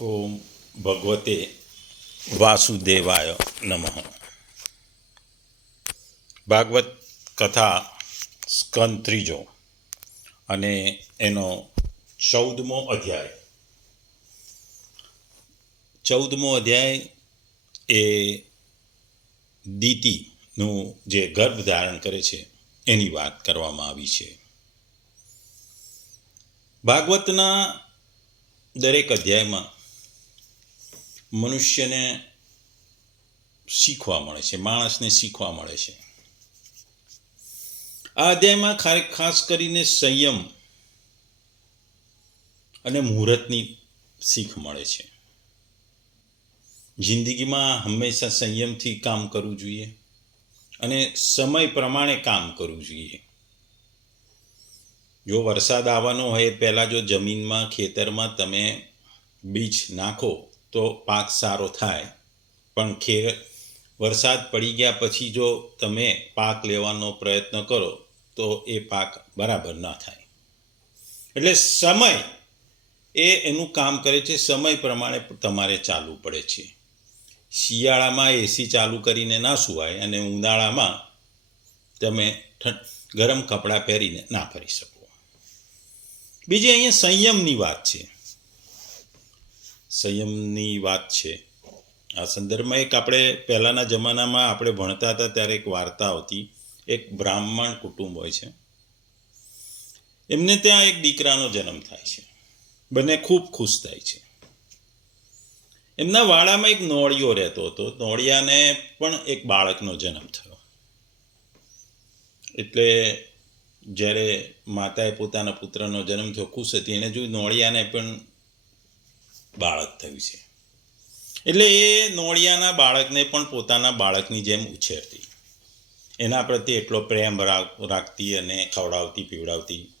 ઓમ ભગવતે વાસુદેવાય નમઃ. ભાગવત કથા સ્કંદ ત્રીજો અને એનો ચૌદમો અધ્યાય. ચૌદમો અધ્યાય એ દીતિનું જે ગર્ભ ધારણ કરે છે, એની વાત કરવામાં આવી છે. ભાગવતના દરેક અધ્યાયમાં મનુષ્યને શીખવા મળે છે, માણસને શીખવા મળે છે. આ અધ્યાયમાં ખાસ કરીને સંયમ અને મુહૂર્તની શીખ મળે છે. જિંદગીમાં હંમેશા સંયમથી કામ કરવું જોઈએ અને સમય પ્રમાણે કામ કરવું જોઈએ. જો વરસાદ આવવાનો હોય, પહેલાં જો જમીનમાં, ખેતરમાં તમે બીજ નાખો તો પાક સારો થાય. પણ ખેર, વરસાદ પડી ગયા પછી જો તમે પાક લેવાનો પ્રયત્ન કરો, તો એ પાક બરાબર ના થાય. એટલે સમય એ એનું કામ કરે છે. સમય પ્રમાણે તમારે ચાલવું પડે છે. શિયાળામાં એસી ચાલુ કરીને ના સુવાય અને ઉનાળામાં તમે ગરમ કપડાં પહેરીને ના ફરી શકો. બીજી અહીંયા સંયમની વાત છે. સંયમની વાત છે. આ સંદર્ભમાં એક આપણે પહેલાંના જમાનામાં આપણે ભણતા હતા ત્યારે એક વાર્તા આવતી એક બ્રાહ્મણ કુટુંબ હોય છે. એમને ત્યાં એક દીકરાનો જન્મ થાય છે. બંને ખૂબ ખુશ થાય છે. એમના વાડામાં એક નોળિયો રહેતો હતો. નોળિયાને પણ એક બાળકનો જન્મ થયો. એટલે જ્યારે માતાએ પોતાના પુત્રનો જન્મ થયો, ખુશ હતી. એને જોયું નોળિયાને પણ બાળક થયું છે. એટલે એ નોળિયાના બાળકને પણ પોતાના બાળકની જેમ ઉછેરતી. એના પ્રત્યે એટલો પ્રેમ રાખ- રાખતી અને ખવડાવતી, પીવડાવતી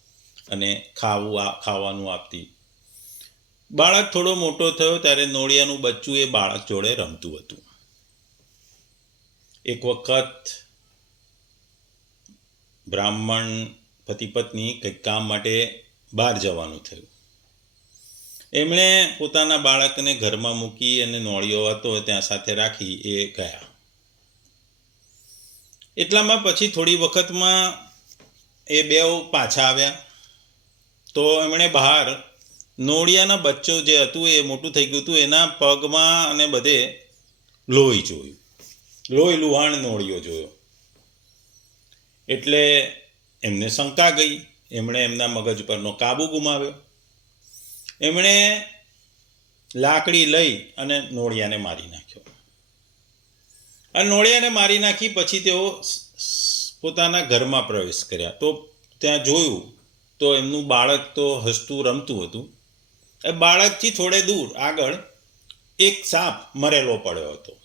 અને ખાવું ખાવાનું આપતી. બાળક થોડો મોટો થયો ત્યારે નોળિયાનું બચ્ચું એ બાળક જોડે રમતું હતું. એક વખત બ્રાહ્મણ પતિ પત્ની કંઈક કામ માટે બહાર જવાનું થયું. એમણે પોતાના બાળકને ઘરમાં મૂકી અને નોળિયો હતો ત્યાં સાથે રાખી એ ગયા. એટલામાં પછી થોડી વખતમાં એ બે પાછા આવ્યા. તો એમણે બહાર નોળિયાના બચ્ચો જે હતું એ મોટું થઈ ગયું હતું, એના પગમાં અને બધે લોહી જોયું. લોહી લુહાણ નોળિયો જોયો. એટલે એમને શંકા ગઈ. એમણે એમના મગજ પરનો કાબુ ગુમાવ્યો. એમણે લાકડી લઈ અને નોળિયાને મારી નાખ્યો. આ નોળિયાને મારી નાખી પછી તેઓ પોતાના ઘરમાં પ્રવેશ કર્યા. તો ત્યાં જોયું તો એમનું બાળક તો હસતું રમતું હતું. એ બાળકથી થોડે દૂર આગળ એક સાપ મરેલો પડ્યો હતો.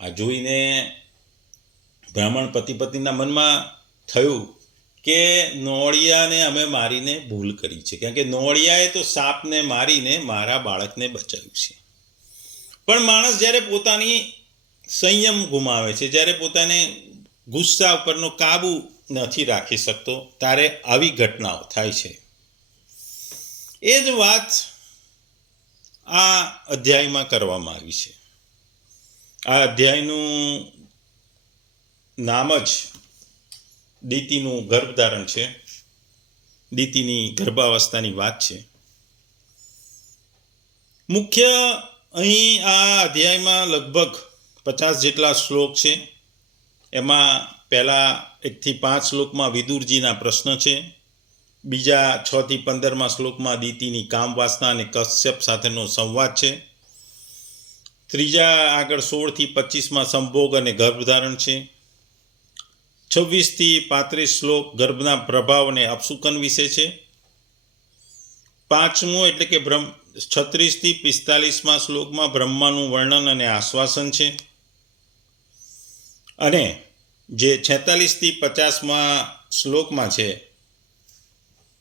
આ જોઈને બ્રાહ્મણ પતિ પત્નીના મનમાં થયું કે નોળિયાને અમે મારીને ભૂલ કરી છે. કારણ કે નોળિયાએ તો સાપને મારીને મારા બાળકને બચાવ્યું છે. પણ માણસ જ્યારે પોતાની સંયમ ગુમાવે છે, જ્યારે પોતાને ગુસ્સા ઉપરનો કાબુ નથી રાખી શકતો, ત્યારે આવી ઘટનાઓ થાય છે. એ જ વાત આ અધ્યાયમાં કરવામાં આવી છે. આ અધ્યાયનું નામ જ દીતિનું ગર્ભધારણ છે. દીતીની ગર્ભાવસ્થાની વાત છે. મુખ્ય અહીં આ અધ્યાયમાં લગભગ પચાસ જેટલા શ્લોક છે. એમાં પહેલાં એકથી પાંચ શ્લોકમાં વિદુરજીના પ્રશ્ન છે. બીજા છથી પંદરમાં શ્લોકમાં દીતીની કામવાસના અને કશ્યપ સાથેનો સંવાદ છે. ત્રીજા આગળ સોળથી પચીસમાં સંભોગ અને ગર્ભધારણ છે. છવ્વીસથી પાંત્રીસ શ્લોક ગર્ભના પ્રભાવ અને અપસુકન વિશે છે. પાંચમું એટલે કે બ્રહ્મ, છત્રીસથી પિસ્તાલીસમાં શ્લોકમાં બ્રહ્માનું વર્ણન અને આશ્વાસન છે. અને જે છેતાલીસથી પચાસમાં શ્લોકમાં છે,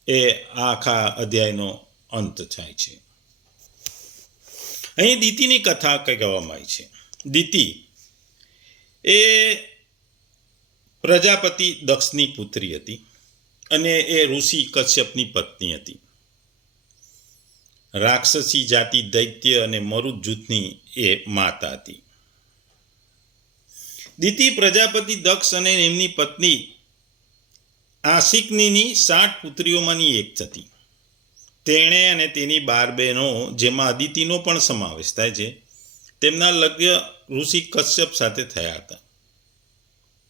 એ આખા અધ્યાયનો અંત થાય છે. અહીં દીતિની કથા કહેવામાં આવી છે. દીતિ એ પ્રજાપતિ દક્ષની પુત્રી હતી અને એ ઋષિ કશ્યપની પત્ની હતી. રાક્ષસી જાતિ દૈત્ય અને મરુદ જૂથની એ માતા હતી. દિતિ પ્રજાપતિ દક્ષ અને એમની પત્ની આશિકનીની સાઠ પુત્રીઓમાંની એક હતી. તેણે અને તેની બાર બહેનો, જેમાં અદિતિનો પણ સમાવેશ થાય છે, તેમના લગ્ન ઋષિ કશ્યપ સાથે થયા હતા.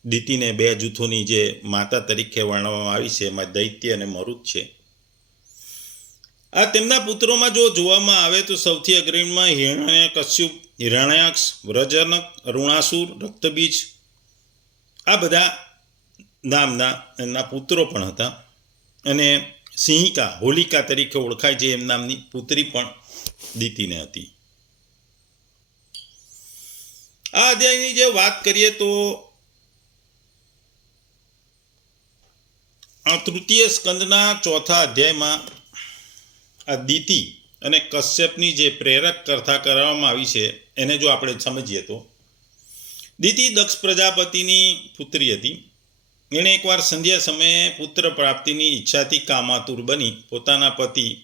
દિતિને બે જૂથોની જે માતા તરીકે વર્ણવવામાં આવી છે, એમાં દૈત્ય અને મરુદ છે. આ તેમના પુત્રોમાં જો જોવામાં આવે તો સૌથી અગ્રીમમાં હિરણ્ય કશ્યુપ, હિરણ્યાક્ષ, વ્રજનક, અરુણાસુર, રક્તબીજ, આ બધા નામના એમના પુત્રો પણ હતા. અને સિંહિકા, હોલિકા તરીકે ઓળખાય છે, એમ નામની પુત્રી પણ દીતીને હતી. આ અધ્યાયની જે વાત કરીએ તો તૃતીય સ્કંદના ચોથા અધ્યાયમાં આ દીતિ અને કશ્યપની જે પ્રેરક કથા કરવામાં આવી છે, એને જો આપણે સમજીએ તો. દીતિ દક્ષ પ્રજાપતિની પુત્રી હતી. એણે એકવાર સંધ્યા સમયે પુત્ર પ્રાપ્તિની ઈચ્છાથી કામાતુર બની પોતાના પતિ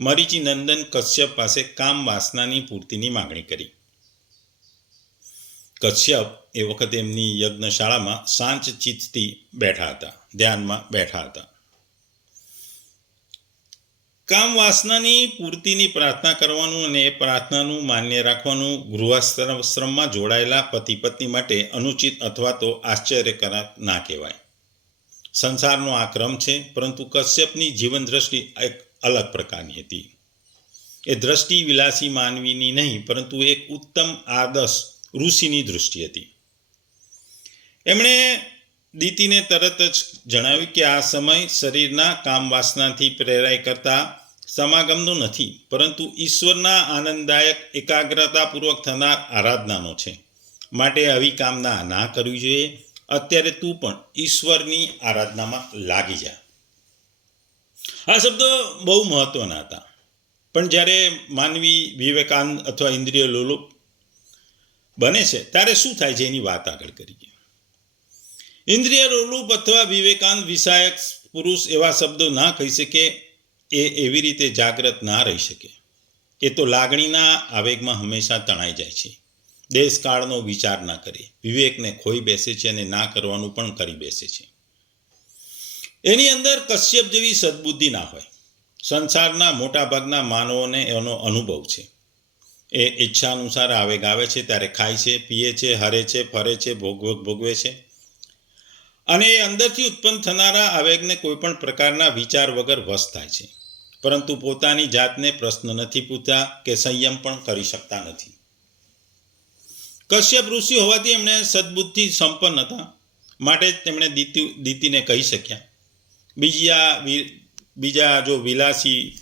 મરીચી નંદન કશ્યપ પાસે કામ વાસનાની પૂર્તિની માગણી કરી. કશ્યપ એ વખતે એમની યજ્ઞશાળામાં સાંચ ચિત્તથી બેઠા હતા, ધ્યાનમાં બેઠા હતા. કામ વાસનાની પૂર્તિની પ્રાર્થના કરવાનું અને એ પ્રાર્થનાનું માન્ય રાખવાનું ગૃહાશ્રમમાં જોડાયેલા પતિ પત્ની માટે અનુચિત અથવા તો આશ્ચર્યકારક ના કહેવાય. સંસારનો આ ક્રમ છે, પરંતુ કશ્યપની જીવન દ્રષ્ટિ એક અલગ પ્રકારની હતી. એ દ્રષ્ટિ વિલાસી માનવીની નહીં, પરંતુ એક ઉત્તમ આદર્શ ઋષિની દૃષ્ટિ હતી. એમણે દીતીને તરત જ જણાવ્યું કે આ સમય શરીરના કામ વાસનાથી પ્રેરાય કરતા સમાગમનો નથી, પરંતુ ઈશ્વરના આનંદદાયક એકાગ્રતાપૂર્વક થનાર આરાધનાનો છે. માટે આવી કામના ના કરવી જોઈએ. અત્યારે તું પણ ઈશ્વરની આરાધનામાં લાગી જા. આ શબ્દો બહુ મહત્વના હતા. પણ જ્યારે માનવી વિવેકાનંદ અથવા ઇન્દ્રિય લોલુપ બને છે. ત્યારે શું થાય છે? એની વાત આગળ કરીએ. ઇન્દ્રિય રૂપ અથવા વિવેકાનંદ વિષાયક પુરુષ એવા શબ્દો ના કહી શકે. એ એવી રીતે જાગ્રત ના રહી શકે. એ તો લાગણીના આવેગમાં હંમેશા તણાઈ જાય છે. દેશકાળનો વિચાર ના કરે. વિવેકને ખોઈ બેસે છે અને ના કરવાનું પણ કરી બેસે છે. એની અંદર કશ્યપ જેવી સદબુદ્ધિ ના હોય. સંસારના મોટાભાગના માનવોને એનો અનુભવ છે. એ ઈચ્છા અનુસાર આવેગ આવે છે, ત્યારે ખાય છે, પીએ છે, હરે છે, ફરે છે, ભોગ ભોગવે છે. અને એ અંદરથી ઉત્પન્ન થનારા આવેગને કોઈ પણ પ્રકારના વિચાર વગર વશ થાય છે. પરંતુ પોતાની જાતને પ્રશ્ન નથી પૂછતા કે સંયમ પણ કરી શકતા નથી. કશ્યપ ઋષિ હોવાથી એમણે સદબુદ્ધિ સંપન્ન હતા. માટે જ તેમણે દીતિ, દીતિને કહી શક્યા. બીજા બીજા જો વિલાસી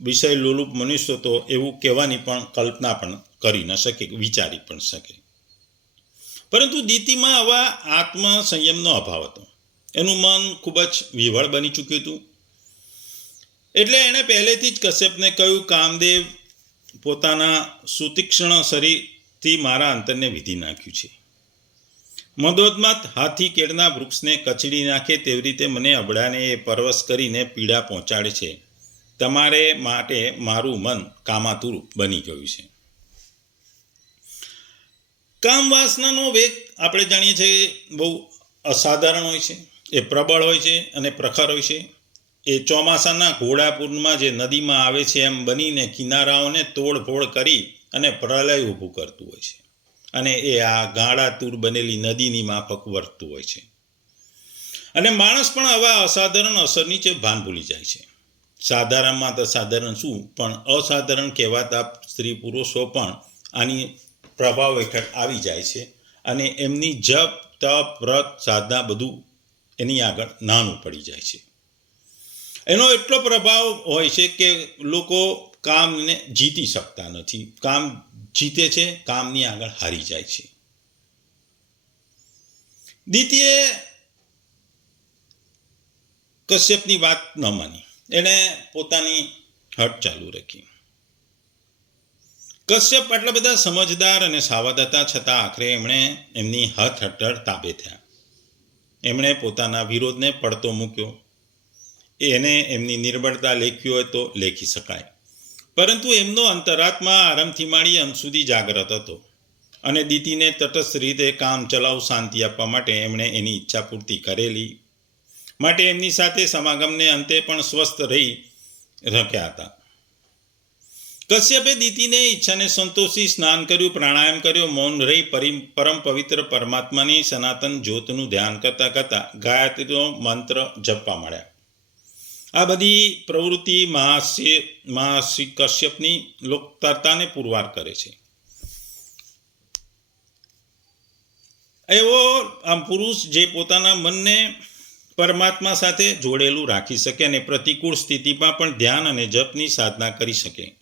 વિષય લોલુપ મનુષ્ય તો એવું કહેવાની પણ કલ્પના પણ કરી ન શકે, વિચારી પણ શકે. પરંતુ દીતિમાં આવા આત્મ સંયમનો અભાવ હતો. એનું મન ખૂબ જ વિવળ બની ચૂક્યું હતું. એટલે એણે પહેલેથી જ કશ્યપને કહ્યું, કામદેવ, પોતાના સુતીક્ષ્ણ શરીરથી મારા અંતરને વિધી નાખ્યું છે. મદોદમત હાથી કેળના વૃક્ષને કચડી નાખે તેવી રીતે મને અબડાને એ પરવશ કરીને પીડા પહોંચાડે છે. તમારે માટે મારું મન કામાતુર બની ગયું છે. કામ વાસનાનો વેગ આપણે જાણીએ છીએ બહુ અસાધારણ હોય છે, એ પ્રબળ હોય છે અને પ્રખર હોય છે. એ ચોમાસાના ઘોડાપુરમાં જે નદીમાં આવે છે એમ બનીને કિનારાઓને તોડફોડ કરી અને પ્રલય ઊભું કરતું હોય છે. અને એ આ ગાળાતુર બનેલી નદીની માફક વર્તતું હોય છે. અને માણસ પણ આવા અસાધારણ અસર નીચે ભાન ભૂલી જાય છે. સાધારણમાં તો સાધારણ શું? પણ અસાધારણ કહેવાતા સ્ત્રી પુરુષો પણ આની પ્રભાવ હેઠળ આવી જાય છે અને એમની જપ, તપ, વ્રત, સાધના બધું એની આગળ નાનું પડી જાય છે. એનો એટલો પ્રભાવ હોય છે કે લોકો કામને જીતી શકતા નથી. કામ જીતે છે, કામની આગળ હારી જાય છે. દ્વિતીય કશ્યપની વાત ન માની. એણે પોતાની હટ ચાલુ રાખી. કશ્યપ આટલા બધા સમજદાર અને સાવધ હતા છતાં આખરે એમણે એમની હથ હટ્ટળ તાબે થયા. એમણે પોતાના વિરોધને પડતો મૂક્યો. એને એમની નિર્બળતા લેખવી હોય તો લેખી શકાય. પરંતુ એમનો અંતરાત્મા આરંભથી માંડી અંત સુધી જાગ્રત હતો અને દીતીને તટસ્થ રીતે કામ ચલાવ શાંતિ આપવા માટે એમણે એની ઈચ્છા પૂર્તિ કરેલી. માટે એમની સાથે સમાગમને અંતે પણ સ્વસ્થ રહી રખ્યા હતા. કશ્યપે દીતીને ઈચ્છાને સંતોષી સ્નાન કર્યું, પ્રાણાયામ કર્યો, મૌન રહી પરી પરમ પવિત્ર પરમાત્માની સનાતન જ્યોતનું ધ્યાન કરતા કરતા ગાયત્રીનો મંત્ર જપવા મળ્યા આ બધી પ્રવૃત્તિ મહાશ્ય મહાશિ કશ્યપની લોકતરતાને પુરવાર કરે છે. એવો આમ પુરુષ જે પોતાના મનને પરમાત્મા સાથે જોડેલું રાખી શકે અને પ્રતિકૂળ સ્થિતિમાં પણ ધ્યાન અને જપની સાધના કરી શકે.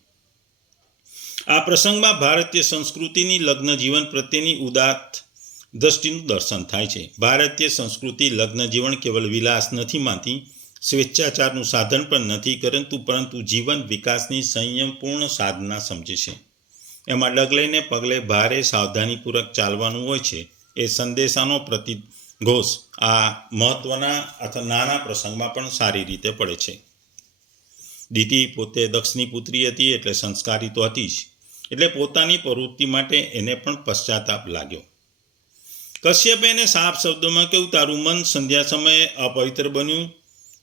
આ પ્રસંગમાં ભારતીય સંસ્કૃતિની લગ્ન જીવન પ્રત્યેની ઉદાત્ત દ્રષ્ટિનું દર્શન થાય છે. ભારતીય સંસ્કૃતિ લગ્ન જીવન કેવલ વિલાસ નથી માનતી, સ્વેચ્છાચારનું સાધન પણ નથી પરંતુ પરંતુ જીવન વિકાસની સંયમપૂર્ણ સાધના સમજે છે. એમાં ડગલેને પગલે ભારે સાવધાનીપૂર્વક ચાલવાનું હોય છે. એ સંદેશાનો પ્રતિઘોષ આ મહત્વના અથવા નાના પ્રસંગમાં પણ સારી રીતે પડે છે. દીતિ પોતે દક્ષની પુત્રી હતી એટલે સંસ્કારી તો હતી જ. એટલે પોતાની પ્રવૃત્તિ માટે એને પણ પશ્ચાતાપ લાગ્યો. કશ્યપે એને સાફ શબ્દોમાં કહ્યું, તારું મન સંધ્યા સમયે અપવિત્ર બન્યું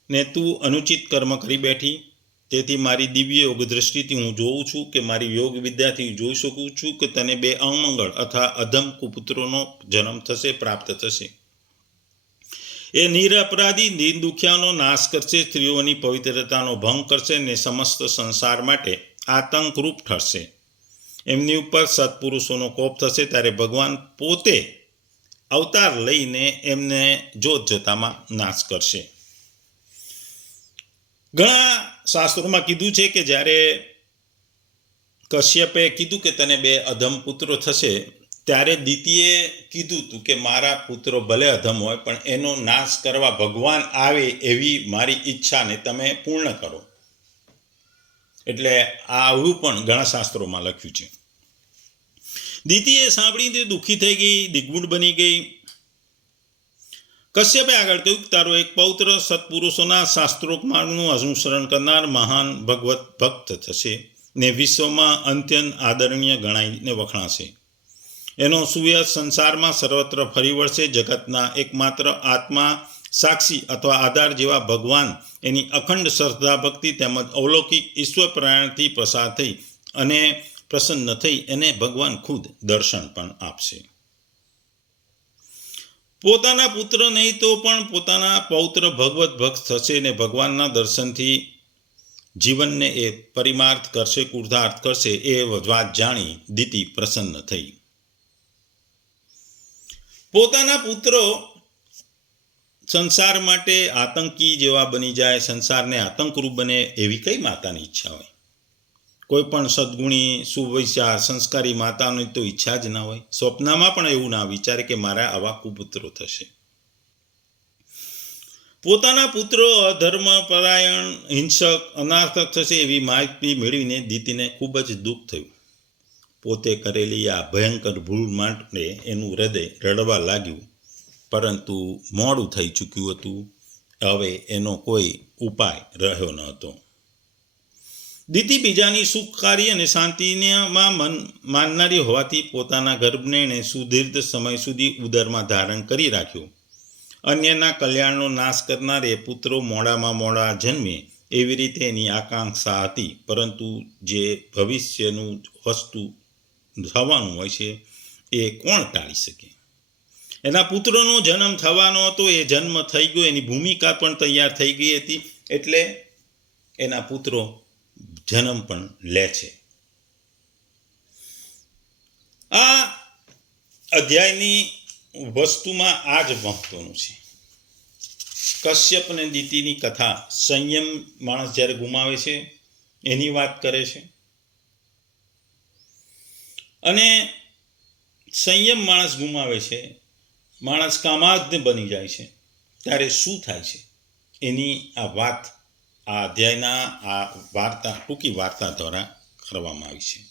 ને તું અનુચિત કર્મ કરી બેઠી. તેથી મારી દિવ્ય યોગ દ્રષ્ટિથી હું જોઉં છું કે મારી યોગ વિદ્યાથી જોઈ શકું છું કે તને બે અમંગળ અથવા અધમ કુપુત્રોનો જન્મ થશે, પ્રાપ્ત થશે. એ નિરપરાધી નિર્દુખ્યાનો નાશ કરશે, સ્ત્રીઓની પવિત્રતાનો ભંગ કરશે ને સમસ્ત સંસાર માટે આતંકરૂપ ઠરશે. એમની ઉપર સત્પુરુષોનો કોપ થશે ત્યારે ભગવાન પોતે અવતાર લઈને એમને જોત જોતામાં નાશ કરશે. ઘણા શાસ્ત્રોમાં કીધું છે કે જ્યારે કશ્યપે કીધું કે તને બે અધમ પુત્રો થશે ત્યારે દીતીએ કીધું હતું કે મારા પુત્રો ભલે અધમ હોય, પણ એનો નાશ કરવા ભગવાન આવે એવી મારી ઈચ્છાને તમે પૂર્ણ કરો. એટલે આ આવું પણ ઘણા શાસ્ત્રોમાં લખ્યું છે. દીતીએ સાંભળીને દુઃખી થઈ ગઈ દિગ્ગુડ બની ગઈ. કશ્યપે આગળ કહ્યું, તારો એક પૌત્ર સત્પુરુષોના શાસ્ત્રોક માર્ગનું અનુસરણ કરનાર મહાન ભગવત ભક્ત થશે ને વિશ્વમાં અંત્યંત આદરણીય ગણાઈને વખણાશે. એનો સૂર્ય સંસારમાં સર્વત્ર ફરી વળશે. જગતના એકમાત્ર આત્મા, સાક્ષી અથવા આધાર જેવા ભગવાન એની અખંડ શ્રદ્ધા, ભક્તિ તેમજ અવલૌકિક ઈશ્વર પ્રાણથી પ્રસાર થઈ અને પ્રસન્ન થઈ એને ભગવાન ખુદ દર્શન પણ આપશે. પોતાના પુત્ર નહીં તો પણ પોતાના પૌત્ર ભગવત ભક્ત થશે ને ભગવાનના દર્શનથી જીવનને એ પરિમાર્થ કરશે કુર્ધાર્થ કરશે, એ વાત જાણી દીતિ પ્રસન્ન થઈ. પોતાના પુત્રો સંસાર માટે આતંકી જેવા બની જાય, સંસારને આતંકરૂપ બને એવી કઈ માતાની ઈચ્છા હોય? કોઈ પણ સદગુણી, સુવિચાર, સંસ્કારી માતાની તો ઈચ્છા જ ના હોય. સ્વપ્નમાં પણ એવું ના વિચારે કે મારા આવા કુપુત્રો થશે. પોતાના પુત્રો અધર્મ પરાયણ, હિંસક, અનાર્થક થશે એવી માહિતી મેળવીને દીતીને ખૂબ જ દુઃખ થયું. પોતે કરેલી આ ભયંકર ભૂલ માટે એનું હૃદય રડવા લાગ્યું. પરંતુ મોડું થઈ ચૂક્યું હતું. હવે એનો કોઈ ઉપાય રહ્યો ન હતો. દીતી બીજાની સુખકારી અને શાંતિમાં મન માનનારી હોવાથી પોતાના ગર્ભને સુદીર્ઘ સમય સુધી ઉદરમાં ધારણ કરી રાખ્યું. અન્યના કલ્યાણનો નાશ કરનારે પુત્રો મોડામાં મોડા જન્મે એવી રીતે એની આકાંક્ષા હતી. પરંતુ જે ભવિષ્યનું વસ્તુ થવાનું હોય છે, એ કોણ ટાળી શકે? એના પુત્રનો જન્મ થવાનો હતો, એ જન્મ થઈ ગયો, એની ભૂમિકા પણ તૈયાર થઈ ગઈ હતી, એટલે એના પુત્રો જન્મ પણ લે છે. આ અધ્યાયની વસ્તુમાં આ જ મહત્વનું છે. કશ્યપ અને દીતિની કથા સંયમ માણસ જ્યારે ગુમાવે છે, એની વાત કરે છે. અને સંયમ માણસ ગુમાવે છે, માણસ કામાગ્ન બની જાય છે. ત્યારે શું થાય છે? એની આ વાત, આ અધ્યાયના આ વાર્તા, ટૂંકી વાર્તા દ્વારા કરવામાં આવી છે.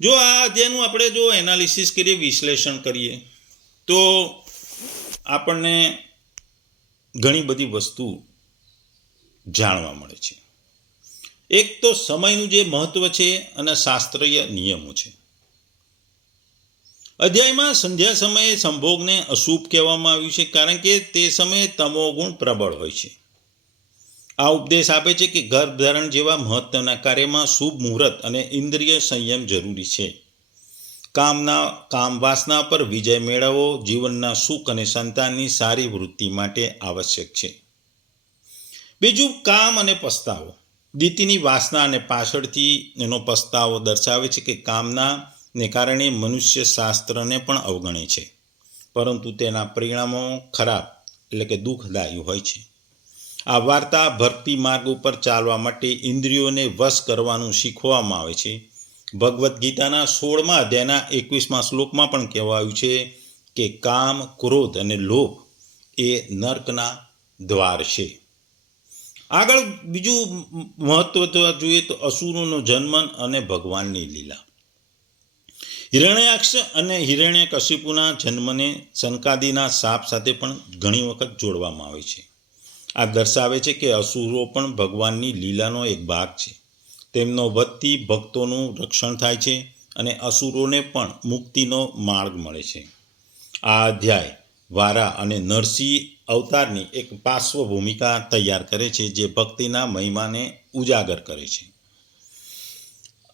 જો આ અધ્યાયનું આપણે જો એનાલિસિસ કરીએ, વિશ્લેષણ કરીએ, તો આપણને ઘણી બધી વસ્તુ જાણવા મળે છે. એક તો સમયનું જે મહત્વ છે અને શાસ્ત્રીય નિયમો છે. અધ્યાયમાં સંધ્યા સમયે સંભોગને અશુભ કહેવામાં આવ્યું છે કારણ કે તે સમયે તમોગુણ પ્રબળ હોય છે. આ ઉપદેશ આપે છે કે ગર્ભધારણ જેવા મહત્વના કાર્યમાં શુભ મુહૂર્ત અને ઇન્દ્રિય સંયમ જરૂરી છે. કામના, કામ વાસના પર વિજય મેળવવો જીવનના સુખ અને સંતાનની સારી વૃત્તિ માટે આવશ્યક છે. બીજું કામ અને પસ્તાવો. દીતિની વાસના અને પાછળથી એનો પસ્તાવો દર્શાવે છે કે કામનાને કારણે મનુષ્ય શાસ્ત્રને પણ અવગણે છે. પરંતુ તેના પરિણામો ખરાબ એટલે કે દુઃખદાયી હોય છે. આ વાર્તા ભક્તિ માર્ગ ઉપર ચાલવા માટે ઇન્દ્રિયોને વશ કરવાનું શીખવવામાં આવે છે. ભગવદ્ ગીતાના સોળમા અધ્યાયના એકવીસમા શ્લોકમાં પણ કહેવાયું છે કે કામ, ક્રોધ અને લોભ એ નર્કના દ્વાર છે. આગળ બીજું મહત્વ જોઈએ તો અસુરોનો જન્મ અને ભગવાનની લીલા. હિરણ્યાક્ષ અને હિરણ્યકશિપુના જન્મને સંકાદીના સાપ સાથે પણ ઘણી વખત જોડવામાં આવે છે. આ દર્શાવે છે કે અસુરો પણ ભગવાનની લીલાનો એક ભાગ છે. તેમનો વધતી ભક્તોનું રક્ષણ થાય છે અને અસુરોને પણ મુક્તિનો માર્ગ મળે છે. આ અધ્યાય વારા અને નરસિંહ અવતારની એક પાર્શ્વ ભૂમિકા તૈયાર કરે છે, જે ભક્તિના મહિમાને ઉજાગર કરે છે.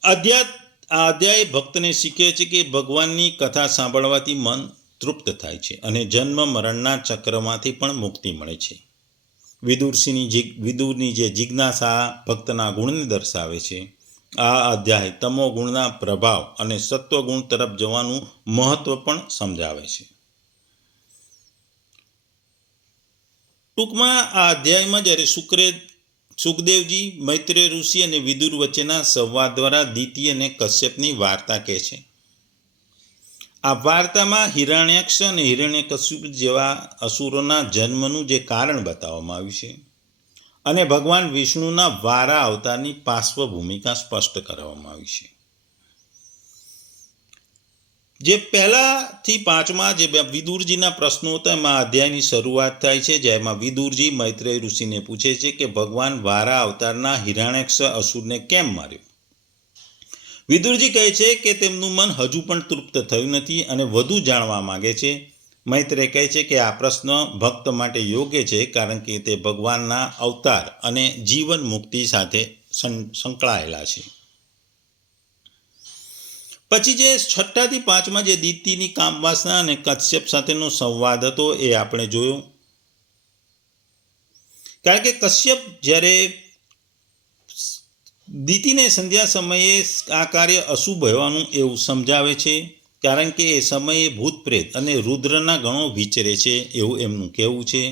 અધ્યાય આ અધ્યાય ભક્તને શીખે છે કે ભગવાનની કથા સાંભળવાથી મન તૃપ્ત થાય છે અને જન્મ મરણના ચક્રમાંથી પણ મુક્તિ મળે છે. વિદુરસિંહની જિગ, વિદુરની જે જિજ્ઞાસા ભક્તના ગુણને દર્શાવે છે, આ અધ્યાય તમો ગુણના પ્રભાવ અને સત્વગુણ તરફ જવાનું મહત્ત્વ પણ સમજાવે છે. ટૂંકમાં આ અધ્યાયમાં જ્યારે શુક્રે સુખદેવજી મૈત્રેય ઋષિ અને વિદુર વચ્ચેના સંવાદ દ્વારા દિતિ અને કશ્યપની વાર્તા કહે છે. આ વાર્તામાં હિરણ્યક્ષ અને હિરણ્યકશ્યપ જેવા અસુરોના જન્મનું જે કારણ બતાવવામાં આવ્યું છે અને ભગવાન વિષ્ણુના વારા અવતારની પાર્શ્વ ભૂમિકા સ્પષ્ટ કરવામાં આવી છે. જે પહેલાંથી પાંચમા જે વિદુરજીના પ્રશ્નો હતા, એમાં અધ્યાયની શરૂઆત થાય છે, જેમાં વિદુરજી મૈત્રેય ઋષિને પૂછે છે કે ભગવાન વારા અવતારના હિરણ્યક્ષ અસુરને કેમ માર્યો? વિદુરજી કહે છે કે તેમનું મન હજુ પણ તૃપ્ત થયું નથી અને વધુ જાણવા માગે છે. મૈત્રે કહે છે કે આ પ્રશ્ન ભક્ત માટે યોગ્ય છે, કારણ કે તે ભગવાનના અવતાર અને જીવન મુક્તિ સાથે સંકળાયેલા છે. પછી જે છઠ્ઠાથી પાંચમાં જે દીતીની કામવાસના અને કશ્યપ સાથેનો સંવાદ હતો એ આપણે જોયો. કારણ કે કશ્યપ જ્યારે દીતીને સંધ્યા સમયે આ કાર્ય અશુભ હોવાનું એવું સમજાવે છે, કારણ કે એ સમયે ભૂત પ્રેત અને રુદ્રના ગણો વિચરે છે એવું એમનું કહેવું છે.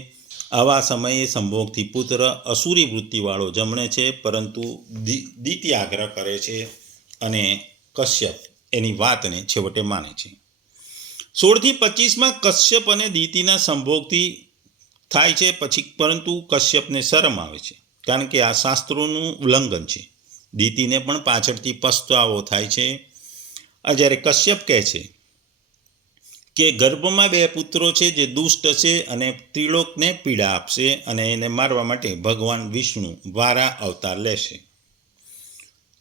આવા સમયે સંભોગથી પુત્ર અસુરી વૃત્તિવાળો જમણે છે, પરંતુ દીતિ આગ્રહ કરે છે અને કશ્યપ એની વાતને છેવટે માને છે. સોળથી પચીસમાં કશ્યપ અને દીતીના સંભોગથી થાય છે પછી, પરંતુ કશ્યપને શરમ આવે છે, કારણ કે આ શાસ્ત્રોનું ઉલ્લંઘન છે. દીતીને પણ પાછળથી પસ્તાવો થાય છે. આ જ્યારે કશ્યપ કહે છે કે ગર્ભમાં બે પુત્રો છે જે દુષ્ટ છે અને ત્રિલોકને પીડા આપશે અને એને મારવા માટે ભગવાન વિષ્ણુ વારા અવતાર લેશે.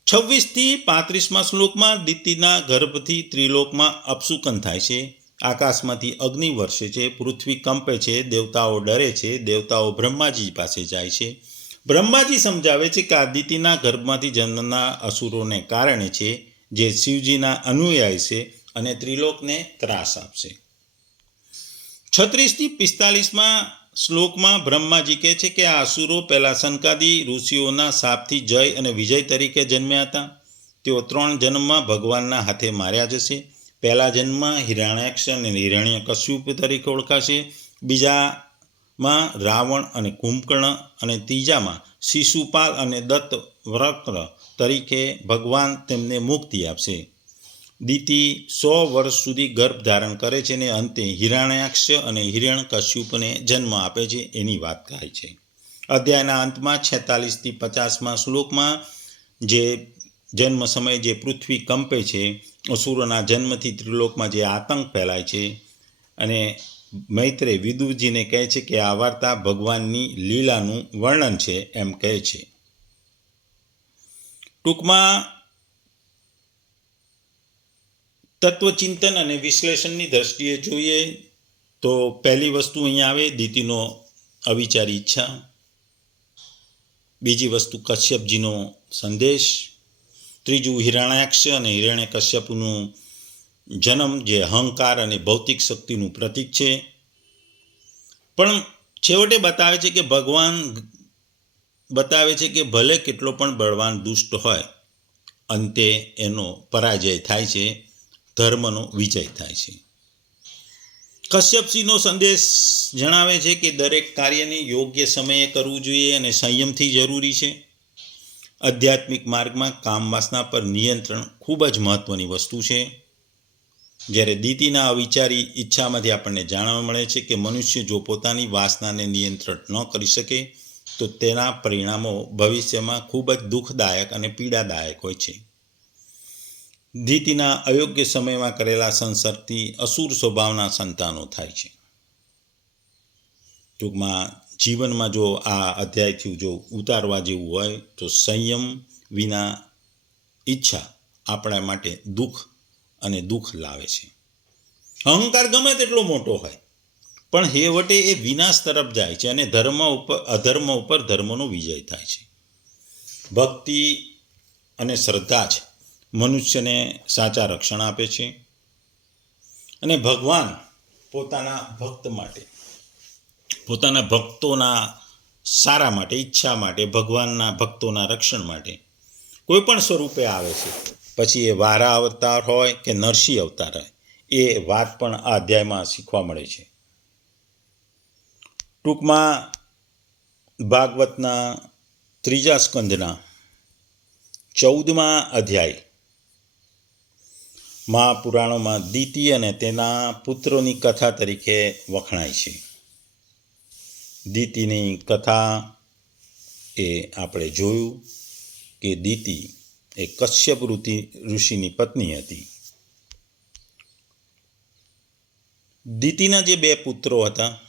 છવ્વીસથી પાંત્રીસમાં શ્લોકમાં દિતિના ગર્ભથી ત્રિલોકમાં અપસુકન થાય છે. આકાશમાંથી અગ્નિ વર્ષે છે, પૃથ્વી કંપે છે, દેવતાઓ ડરે છે, દેવતાઓ બ્રહ્માજી પાસે જાય છે. બ્રહ્માજી સમજાવે છે કે આ દિતિના ગર્ભમાંથી જન્મના અસુરોને કારણે છે, જે શિવજીના અનુયાયી છે અને ત્રિલોકને ત્રાસ આપશે. છત્રીસથી પિસ્તાલીસમાં શ્લોકમાં બ્રહ્માજી કહે છે કે આ અસુરો પહેલાં સંકાદી ઋષિઓના સાપથી જય અને વિજય તરીકે જન્મ્યા હતા. તેઓ ત્રણ જન્મમાં ભગવાનના હાથે માર્યા જશે. પહેલા જન્મમાં હિરણ્યાક્ષ અને હિરણ્ય કશ્યુપ તરીકે ઓળખાશે. બીજામાં રાવણ અને કુંભકર્ણ અને ત્રીજામાં શિશુપાલ અને દત્ત વ્રક્ર તરીકે ભગવાન તેમને મુક્તિ આપશે. દીતિ સો વર્ષ સુધી ગર્ભ ધારણ કરે છે અને અંતે હિરણ્યાક્ષ અને હિરણ્ય કશ્યુપને જન્મ આપે છે એની વાત થાય છે. અધ્યાયના અંતમાં છેતાલીસથી પચાસમાં શ્લોકમાં જે જન્મ સમયે જે પૃથ્વી કંપે છે અસુરોના જન્મથી ત્રિલોકમાં જે આતંક ફેલાય છે અને મૈત્રે વિદુજીને કહે છે કે આ વાર્તા ભગવાનની લીલાનું વર્ણન છે એમ કહે છે. ટૂંકમાં તત્વચિંતન અને વિશ્લેષણની દ્રષ્ટિએ જોઈએ તો પહેલી વસ્તુ અહીંયા આવે, દીતીનો અવિચારી ઈચ્છા. બીજી વસ્તુ કશ્યપજીનો સંદેશ. ત્રીજું હિરણ્યાક્ષ અને હિરણ્ય કશ્યપનું જન્મ જે અહંકાર અને ભૌતિક શક્તિનું પ્રતીક છે. પણ છેવટે બતાવે છે કે ભગવાન બતાવે છે કે ભલે કેટલો પણ બળવાન દુષ્ટ હોય, અંતે એનો પરાજય થાય છે. ધર્મનો વિજય થાય છે. કશ્યપસિંહનો સંદેશ જણાવે છે કે દરેક કાર્યને યોગ્ય સમયે કરવું જોઈએ અને સંયમથી જરૂરી છે. આધ્યાત્મિક માર્ગમાં કામ વાસના પર નિયંત્રણ ખૂબ જ મહત્વની વસ્તુ છે. જ્યારે દીતિના અવિચારી ઈચ્છામાંથી આપણને જાણવા મળે છે કે મનુષ્ય જો પોતાની વાસનાને નિયંત્રણ ન કરી શકે, તો તેના પરિણામો ભવિષ્યમાં ખૂબ જ દુઃખદાયક અને પીડાદાયક હોય છે. દીતિના અયોગ્ય સમયમાં કરેલા સંસર્ગથી અસુર સ્વભાવના સંતાનો થાય છે. ટૂંકમાં જીવનમાં જો આ અધ્યાયથી જો ઉતારવા જેવું હોય, તો સંયમ વિના ઈચ્છા આપણા માટે દુઃખ અને દુઃખ લાવે છે. અહંકાર ગમે તેટલો મોટો હોય, પણ હેવટે એ વિનાશ તરફ જાય છે અને ધર્મ ઉપર, અધર્મ ઉપર ધર્મનો વિજય થાય છે. ભક્તિ અને શ્રદ્ધા જ મનુષ્યને સાચા રક્ષણ આપે છે અને ભગવાન પોતાના ભક્ત માટે, પોતાના ભક્તોના સારા માટે, ઈચ્છા માટે, ભગવાનના ભક્તોના રક્ષણ માટે કોઈ પણ સ્વરૂપે આવે છે. પછી એ વારા અવતાર હોય કે નરસિંહ અવતાર હોય, એ વાત પણ આ અધ્યાયમાં શીખવા મળે છે. ટૂંકમાં ભાગવતના ત્રીજા સ્કંદના ચૌદમા અધ્યાય મહાપુરાણોમાં દીતિ અને તેના પુત્રોની કથા તરીકે વખણાય છે. દીતિની કથા એ આપણે જોયું કે દીતિ એ કશ્યપ ઋતિ ઋષિની પત્ની હતી. દીતિના જે બે પુત્રો હતા,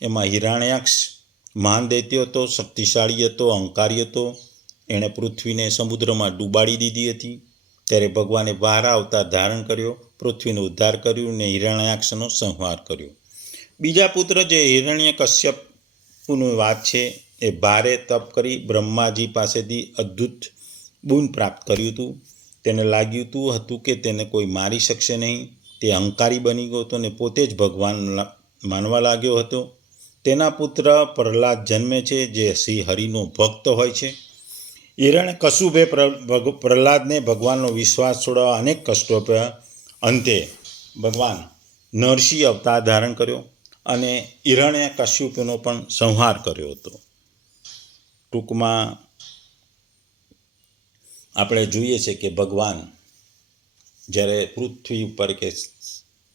એમાં હિરાણ્યાક્ષ મહાન દૈત્ય હતો, શક્તિશાળી હતો, અહંકારી હતો, એણે પૃથ્વીને સમુદ્રમાં ડૂબાડી દીધી હતી. ત્યારે ભગવાને વારા અવતાર ધારણ કર્યો, પૃથ્વીનો ઉદ્ધાર કર્યું ને હિરણ્યાક્ષનો સંહાર કર્યો. બીજા પુત્ર જે હિરણ્ય કશ્યપની વાત છે, એ ભારે તપ કરી બ્રહ્માજી પાસેથી અદ્ભુત બુન પ્રાપ્ત કર્યું હતું. તેને લાગ્યું હતું હતું કે તેને કોઈ મારી શકશે નહીં. તે અહંકારી બની ગયો હતો ને પોતે જ ભગવાન માનવા લાગ્યો હતો. તેના પુત્ર પ્રહલાદ જન્મે છે, જે શ્રી હરિનો ભક્ત હોય છે. હિરણ્ય કશુભે પ્રહલાદને ભગવાનનો વિશ્વાસ છોડવા અનેક કષ્ટો અંતે ભગવાન નરસિંહ અવતાર ધારણ કર્યો અને હિરણ્ય કશ્યપનો પણ સંહાર કર્યો હતો. ટૂંકમાં આપણે જોઈએ છે કે ભગવાન જ્યારે પૃથ્વી ઉપર કે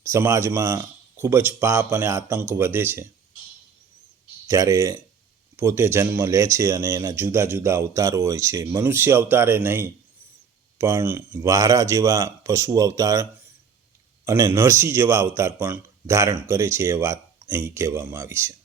સમાજમાં ખૂબ જ પાપ અને આતંક વધે છે, ત્યારે પોતે જન્મ લે છે અને એના જુદા જુદા અવતારો હોય છે. મનુષ્ય અવતારે નહીં, પણ વારા જેવા પશુ અવતાર અને નરસિંહ જેવા અવતાર પણ ધારણ કરે છે એ વાત અહીં કહેવામાં આવી છે.